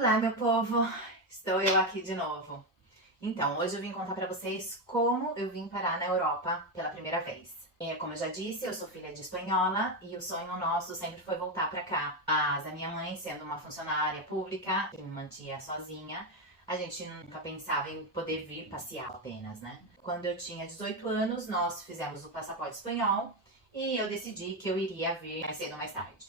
Olá, meu povo! Estou eu aqui de novo. Então, hoje eu vim contar pra vocês como eu vim parar na Europa pela primeira vez. Como eu já disse, eu sou filha de espanhola e o sonho nosso sempre foi voltar pra cá. Mas a minha mãe, sendo uma funcionária pública, que me mantinha sozinha, a gente nunca pensava em poder vir passear apenas, né? Quando eu tinha 18 anos, nós fizemos o passaporte espanhol e eu decidi que eu iria vir mais cedo ou mais tarde.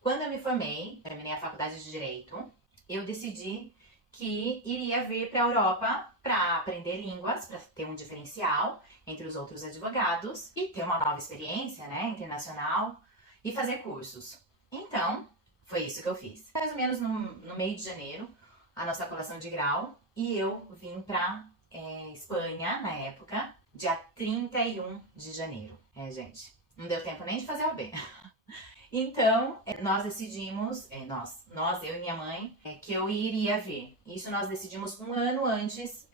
Quando eu me formei, terminei a faculdade de Direito, eu decidi que iria vir para a Europa para aprender línguas, para ter um diferencial entre os outros advogados e ter uma nova experiência, né, internacional e fazer cursos. Então, foi isso que eu fiz. Mais ou menos no meio de janeiro, a nossa colação de grau, e eu vim para Espanha, na época, dia 31 de janeiro. Gente, não deu tempo nem de fazer o B. Então, nós decidimos, eu e minha mãe, que eu iria vir. Isso nós decidimos um ano antes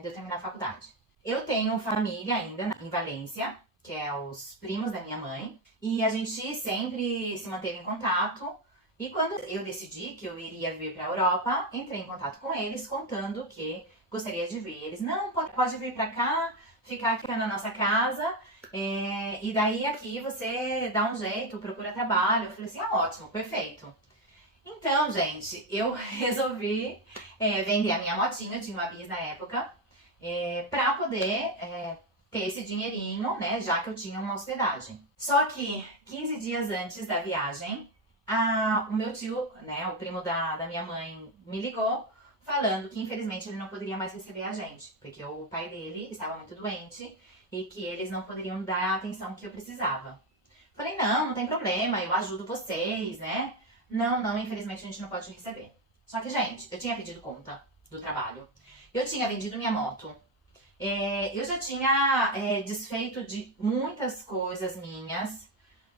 de eu terminar a faculdade. Eu tenho família ainda em Valência, que é os primos da minha mãe, e a gente sempre se manteve em contato. E quando eu decidi que eu iria vir para a Europa, entrei em contato com eles, contando que gostaria de vir. Eles, não, pode vir para cá, ficar aqui na nossa casa, e daí aqui você dá um jeito, procura trabalho. Eu falei assim, ótimo, perfeito. Então, gente, eu resolvi vender a minha motinha, eu tinha uma bis na época, pra poder ter esse dinheirinho, né, já que eu tinha uma hospedagem. Só que 15 dias antes da viagem, o meu tio, né, o primo da minha mãe, me ligou falando que infelizmente ele não poderia mais receber a gente, porque o pai dele estava muito doente e que eles não poderiam dar a atenção que eu precisava. Falei, não tem problema, eu ajudo vocês, né? Não, infelizmente a gente não pode receber. Só que, gente, eu tinha pedido conta do trabalho, eu tinha vendido minha moto, eu já tinha desfeito de muitas coisas minhas.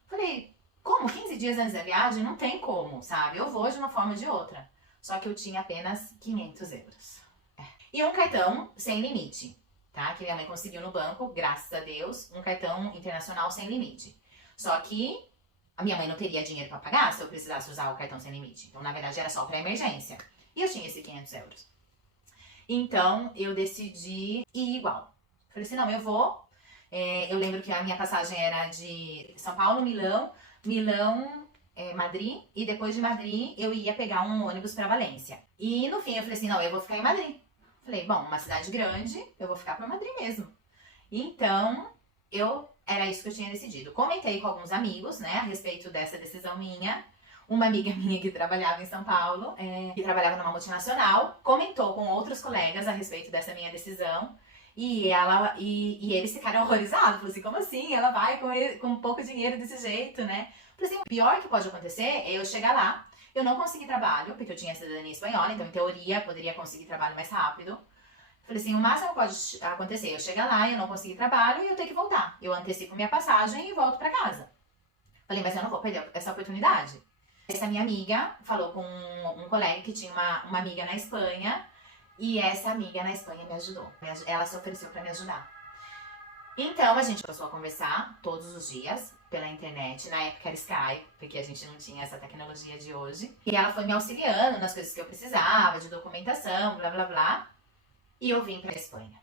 Falei, como? 15 dias antes da viagem? Não tem como, sabe? Eu vou de uma forma ou de outra. Só que eu tinha apenas 500 euros. E um cartão sem limite, tá? Que minha mãe conseguiu no banco, graças a Deus, um cartão internacional sem limite. Só que a minha mãe não teria dinheiro para pagar se eu precisasse usar o cartão sem limite. Então, na verdade, era só para emergência. E eu tinha esses 500 euros. Então, eu decidi ir igual. Falei assim, não, eu vou. Eu lembro que a minha passagem era de São Paulo, Milão, Madrid, e depois de Madrid eu ia pegar um ônibus para Valência. E no fim eu falei assim, não, eu vou ficar em Madrid. Falei, bom, uma cidade grande, eu vou ficar para Madrid mesmo. Então, era isso que eu tinha decidido. Comentei com alguns amigos, né, a respeito dessa decisão minha. Uma amiga minha que trabalhava em São Paulo, que trabalhava numa multinacional, comentou com outros colegas a respeito dessa minha decisão. E eles ficaram horrorizados. Falaram assim, como assim? Ela vai com pouco dinheiro desse jeito, né? Falei assim, o pior que pode acontecer é eu chegar lá, eu não conseguir trabalho, porque eu tinha cidadania espanhola, então em teoria poderia conseguir trabalho mais rápido. Falei assim, o máximo que pode acontecer é eu chegar lá, eu não conseguir trabalho e eu ter que voltar. Eu antecipo minha passagem e volto pra casa. Falei, mas eu não vou perder essa oportunidade. Essa minha amiga falou com um colega que tinha uma amiga na Espanha, e essa amiga na Espanha me ajudou. Ela se ofereceu pra me ajudar. Então a gente passou a conversar todos os dias pela internet. Na época era Skype, porque a gente não tinha essa tecnologia de hoje. E ela foi me auxiliando nas coisas que eu precisava, de documentação, blá blá blá. E eu vim pra Espanha.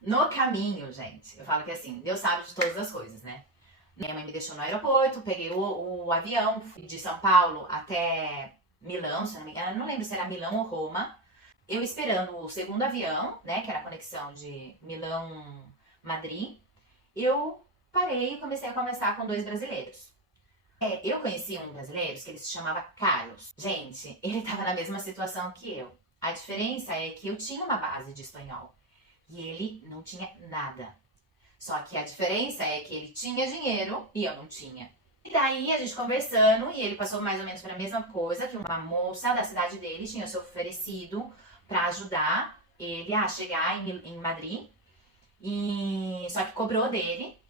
No caminho, gente, eu falo que assim, Deus sabe de todas as coisas, né? Minha mãe me deixou no aeroporto, peguei o avião, fui de São Paulo até Milão, se não me engano, não lembro se era Milão ou Roma. Eu esperando o segundo avião, né, que era a conexão de Milão-Madrid, eu parei e comecei a conversar com 2 brasileiros. Eu conheci um brasileiro que ele se chamava Carlos. Gente, ele estava na mesma situação que eu. A diferença é que eu tinha uma base de espanhol e ele não tinha nada. Só que a diferença é que ele tinha dinheiro e eu não tinha. E daí a gente conversando e ele passou mais ou menos para a mesma coisa, que uma moça da cidade dele tinha se oferecido para ajudar ele a chegar em Madrid. Só que cobrou dele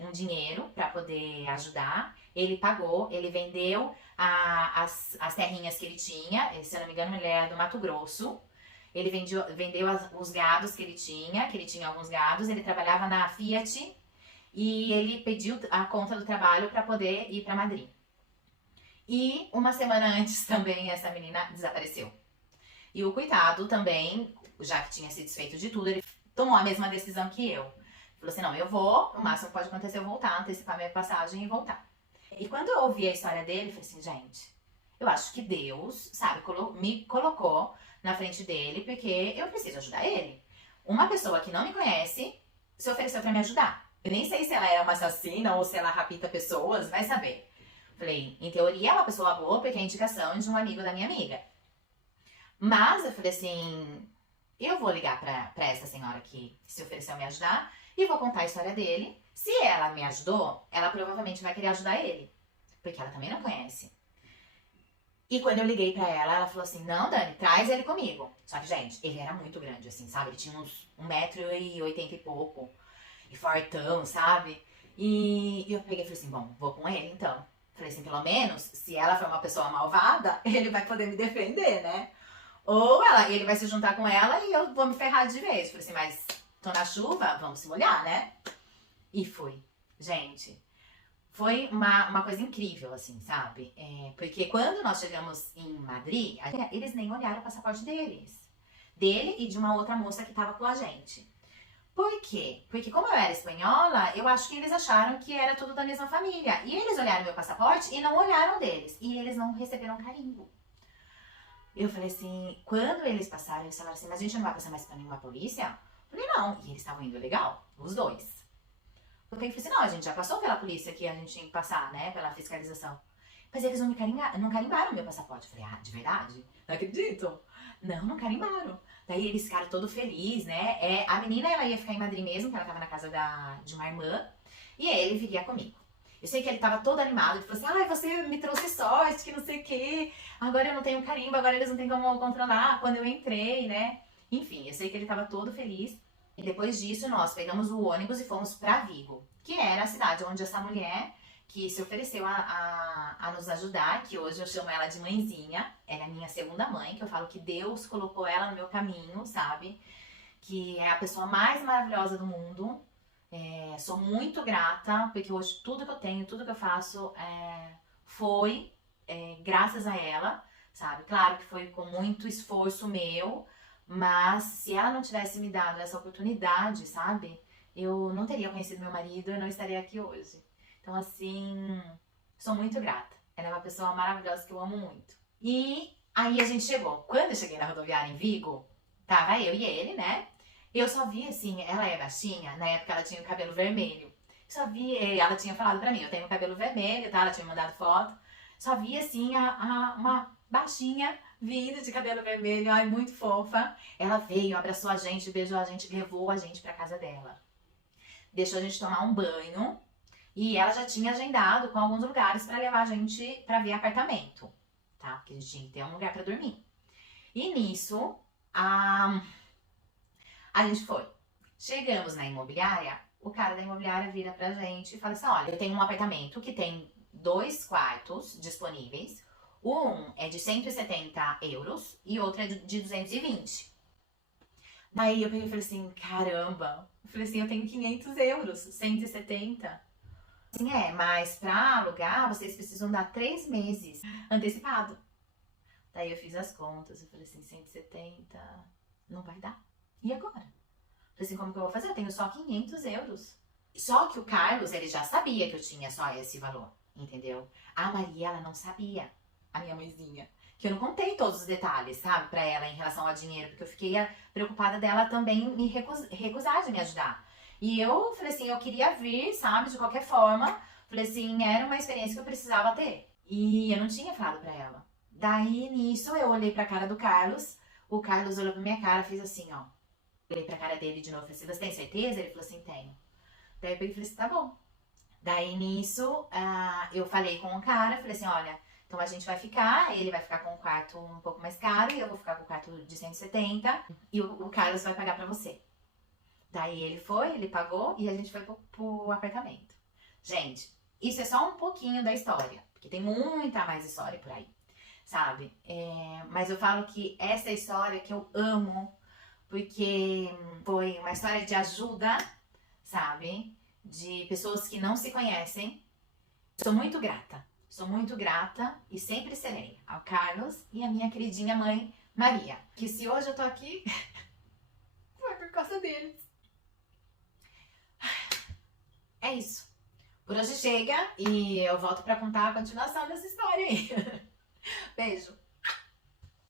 um dinheiro para poder ajudar. Ele pagou, ele vendeu as terrinhas que ele tinha. Se eu não me engano, ele era do Mato Grosso. Ele vendeu os gados que ele tinha alguns gados. Ele trabalhava na Fiat e ele pediu a conta do trabalho para poder ir para Madrid. E uma semana antes também essa menina desapareceu. E o coitado também, já que tinha se desfeito de tudo, ele tomou a mesma decisão que eu. Falou assim, não, eu vou, o máximo que pode acontecer é eu voltar, antecipar minha passagem e voltar. E quando eu ouvi a história dele, eu falei assim, gente, eu acho que Deus, sabe, me colocou na frente dele porque eu preciso ajudar ele. Uma pessoa que não me conhece se ofereceu pra me ajudar. Eu nem sei se ela é uma assassina ou se ela rapta pessoas, vai saber. Falei, em teoria é uma pessoa boa porque é indicação de um amigo da minha amiga. Mas eu falei assim, eu vou ligar pra essa senhora que se ofereceu a me ajudar e vou contar a história dele. Se ela me ajudou, ela provavelmente vai querer ajudar ele. Porque ela também não conhece. E quando eu liguei pra ela, ela falou assim, não, Dani, traz ele comigo. Só que, gente, ele era muito grande, assim, sabe? Ele tinha uns 1,80 m e pouco. E fortão, sabe? E eu peguei e falei assim, bom, vou com ele então. Falei assim, pelo menos, se ela for uma pessoa malvada, ele vai poder me defender, né? Ou ele vai se juntar com ela e eu vou me ferrar de vez. Falei assim, mas tô na chuva, vamos se molhar, né? E fui. Gente, foi uma coisa incrível, assim, sabe? Porque quando nós chegamos em Madrid, eles nem olharam o passaporte deles. Dele e de uma outra moça que tava com a gente. Por quê? Porque como eu era espanhola, eu acho que eles acharam que era tudo da mesma família. E eles olharam meu passaporte e não olharam deles. E eles não receberam carimbo. Eu falei assim, quando eles passaram, eles falaram assim, mas a gente não vai passar mais pra nenhuma polícia? Eu falei, não. E eles estavam indo legal, os dois. Eu falei assim, não, a gente já passou pela polícia que a gente tinha que passar, né, pela fiscalização. Mas eles não carimbaram meu passaporte. Eu falei, ah, de verdade? Não acredito. Não carimbaram. Daí eles ficaram todo felizes, né? A menina, ela ia ficar em Madrid mesmo, que ela tava na casa de uma irmã. E ele viria comigo. Eu sei que ele tava todo animado, ele falou assim, ai, você me trouxe sorte, que não sei o quê. Agora eu não tenho carimbo, agora eles não têm como controlar quando eu entrei, né? Enfim, eu sei que ele tava todo feliz. E depois disso, nós pegamos o ônibus e fomos pra Vigo, que era a cidade onde essa mulher que se ofereceu a nos ajudar, que hoje eu chamo ela de mãezinha, ela é minha segunda mãe, que eu falo que Deus colocou ela no meu caminho, sabe? Que é a pessoa mais maravilhosa do mundo. Sou muito grata, porque hoje tudo que eu tenho, tudo que eu faço foi graças a ela, sabe? Claro que foi com muito esforço meu, mas se ela não tivesse me dado essa oportunidade, sabe? Eu não teria conhecido meu marido, eu não estaria aqui hoje. Então, assim, sou muito grata. Ela é uma pessoa maravilhosa que eu amo muito. E aí a gente chegou. Quando eu cheguei na rodoviária em Vigo, tava eu e ele, né? Eu só vi assim, ela é baixinha, na época ela tinha o cabelo vermelho. Só vi, ela tinha falado pra mim, eu tenho o cabelo vermelho, tá? Ela tinha mandado foto. Só vi assim, uma baixinha vindo de cabelo vermelho, ai, muito fofa. Ela veio, abraçou a gente, beijou a gente, levou a gente pra casa dela. Deixou a gente tomar um banho. E ela já tinha agendado com alguns lugares pra levar a gente pra ver apartamento, tá? Porque a gente tinha que ter um lugar pra dormir. E nisso, a gente foi. Chegamos na imobiliária, o cara da imobiliária vira pra gente e fala assim, olha, eu tenho um apartamento que tem 2 quartos disponíveis. Um é de 170 euros e outro é de 220. Daí eu peguei e falei assim, caramba. Eu falei assim, eu tenho 500 euros, 170. Assim, mas pra alugar, vocês precisam dar 3 meses antecipado. Daí eu fiz as contas, eu falei assim, 170 não vai dar. E agora? Eu falei assim, como que eu vou fazer? Eu tenho só 500 euros. Só que o Carlos, ele já sabia que eu tinha só esse valor, entendeu? A Maria, ela não sabia, a minha mãezinha. Que eu não contei todos os detalhes, sabe, pra ela em relação ao dinheiro, porque eu fiquei preocupada dela também me recusar de me ajudar. E eu falei assim, eu queria vir, sabe, de qualquer forma. Falei assim, era uma experiência que eu precisava ter. E eu não tinha falado pra ela. Daí, nisso, eu olhei pra cara do Carlos. O Carlos olhou pra minha cara, fez assim, ó. Olhei pra cara dele de novo, falei assim, você tem certeza? Ele falou assim, tenho. Daí eu peguei e falei assim, tá bom. Daí, nisso, eu falei com o cara, falei assim, olha, então a gente vai ficar, ele vai ficar com um quarto um pouco mais caro e eu vou ficar com o quarto de 170 e o Carlos vai pagar pra você. Daí ele foi, ele pagou e a gente foi pro apartamento. Gente, isso é só um pouquinho da história, porque tem muita mais história por aí, sabe? Mas eu falo que essa é a história que eu amo, porque foi uma história de ajuda, sabe? De pessoas que não se conhecem. Sou muito grata. Sou muito grata e sempre serei ao Carlos e à minha queridinha mãe, Maria. Que se hoje eu tô aqui, foi por causa deles. É isso. Por hoje chega e eu volto pra contar a continuação dessa história aí. Beijo!